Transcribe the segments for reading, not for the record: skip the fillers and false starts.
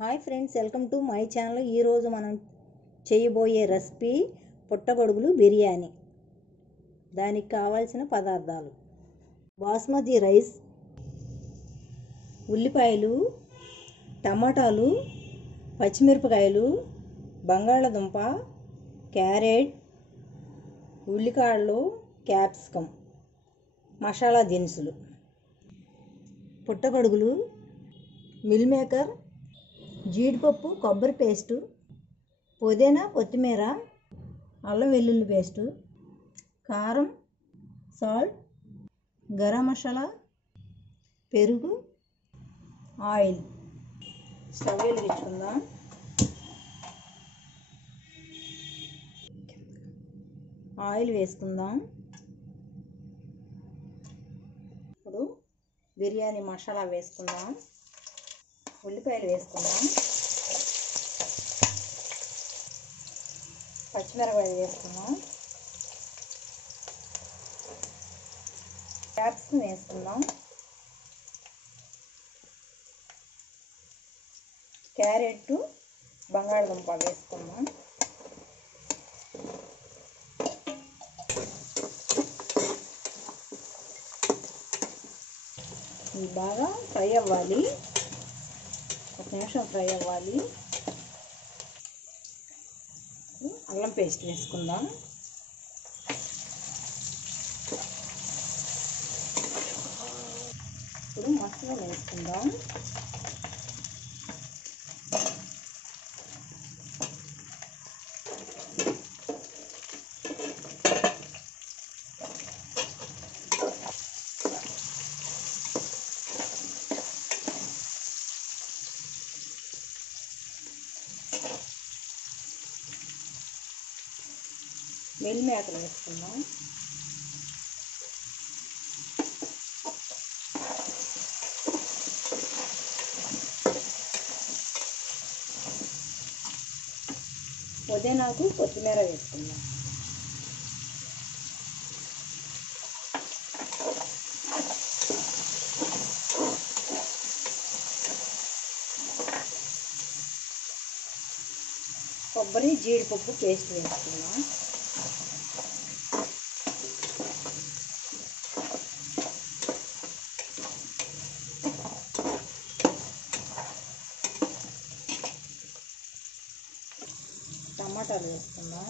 Hi friends, welcome to my channel. ఈరోజు మనం చేయబోయే రెసిపీ పుట్టగొడుగులు బిర్యానీ. దానికి కావాల్సిన పదార్థాలు: బాస్మతి రైస్, ఉల్లిపాయలు, టమాటాలు, పచ్చిమిరపకాయలు, బంగాళదుంప, క్యారెట్, ఉల్లికాడలు, క్యాప్సికమ్, మసాలా దినుసులు. పుట్టగొడుగులు, మిల్ మేకర్, జీడిపప్పు, కొబ్బరి పేస్టు, పుదీనా, కొత్తిమీర, అల్లం వెల్లుల్లి పేస్టు, కారం, సాల్ట్, గరం మసాలా, పెరుగు, ఆయిల్. స్టవ్ వెలిగించుకుందాం. ఆయిల్ వేసుకుందాం. ఇప్పుడు బిర్యానీ మసాలా వేసుకుందాం. ఉల్లిపాయలు వేసుకుందాం. పచ్చిమిరపకాయలు వేసుకుందాం. క్యాప్సికం వేసుకుందాం. క్యారెట్, బంగాళదుంప వేసుకుందాం. ఇది బాగా ఫ్రై అవ్వాలి. ఒక నిమిషం ఫ్రై అవ్వాలి. అల్లం పేస్ట్ వేసుకుందాం. ఇప్పుడు మసాలా వేసుకుందాం. మిల్ మేకర్ వేసుకుందాం. పుదీనాకు కొత్తిమీర వేసుకుందాం. కొబ్బరి, జీడిపప్పు పేస్ట్ వేసుకుందాం. టమాటాలు వేసుకుందాం.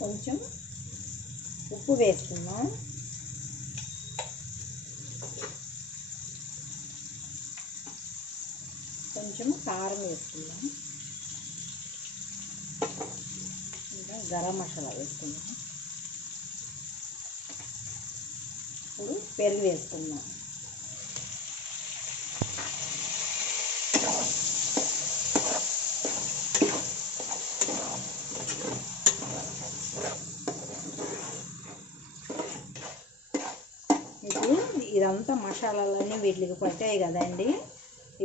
కొంచెం ఉప్పు వేసుకుందాం. కొంచెం కారం వేసుకుందాం. ఇంకా గరం మసాలా వేసుకుందాం. ఇప్పుడు పెరుగు వేసుకుందాం. ఇప్పుడు ఇదంతా మసాలాలన్నీ వీటికి పట్టాయి కదండి.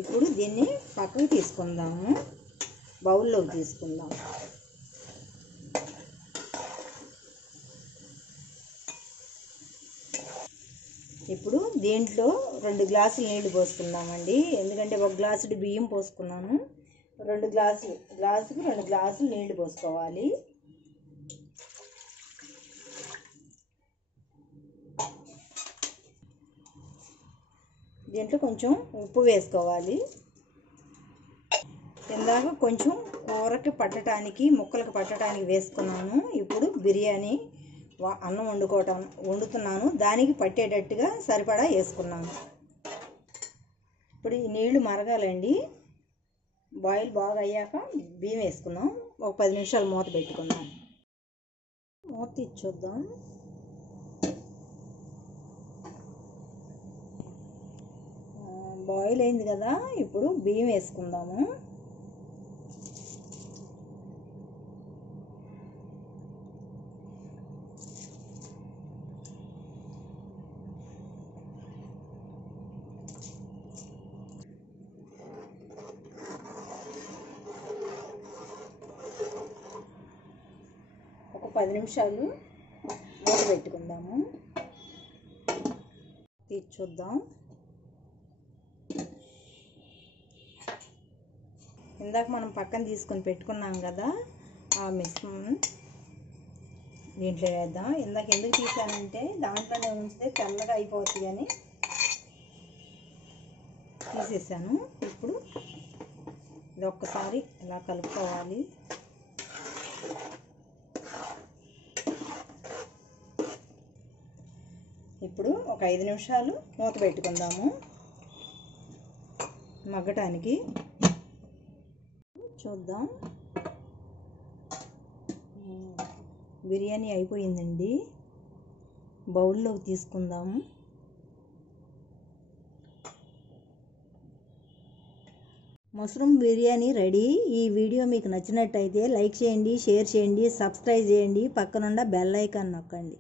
ఇప్పుడు దీన్ని పక్కకు తీసుకుందాము. బౌల్లోకి తీసుకుందాం. ఇప్పుడు దీంట్లో 2 గ్లాసులు నీళ్లు పోసుకుందామండి. ఎందుకంటే 1 గ్లాసుడు బియ్యం పోసుకున్నాను. 2 గ్లాసుకు 2 గ్లాసులు నీళ్లు పోసుకోవాలి. దీంట్లో కొంచెం ఉప్పు వేసుకోవాలి. ఇందాక కొంచెం కూరకి పట్టడానికి, ముక్కలకు పట్టడానికి వేసుకున్నాను. ఇప్పుడు బిర్యానీ అన్నం వండుతున్నాను. దానికి పట్టేటట్టుగా సరిపడా వేసుకున్నాను. ఇప్పుడు ఈ నీళ్లు మరగాలండి. బాయిల్ బాగా అయ్యాక బియ్యం వేసుకుందాం. ఒక 10 నిమిషాలు మూత పెట్టుకుందాం. మూత ఇచ్చేద్దాం. బాయిల్ అయింది కదా. ఇప్పుడు బియ్యం వేసుకుందాము. 10 నిమిషాలు మూత పెట్టుకుందాము. తీసి చూద్దాం. ఇందాక మనం పక్కన తీసుకొని పెట్టుకున్నాం కదా, ఆ మిశ్రమం దీంట్లో వేద్దాం. ఇందాక ఎందుకు తీసానంటే దాంట్లోనే ఉంచితే తెల్లగా అయిపోతుంది అని తీసేసాను. ఇప్పుడు ఇది ఒక్కసారి ఇలా కలుపుకోవాలి. ఇప్పుడు ఒక 5 నిమిషాలు మూత పెట్టుకుందాము మగ్గటానికి. చూద్దాం. బిర్యానీ అయిపోయిందండి. బౌల్లోకి తీసుకుందాము. Mushroom biryani ready. ఈ వీడియో మీకు నచ్చినట్టయితే లైక్ చేయండి, షేర్ చేయండి, సబ్స్క్రైబ్ చేయండి, పక్కనున్న బెల్ ఐకాన్ నొక్కండి.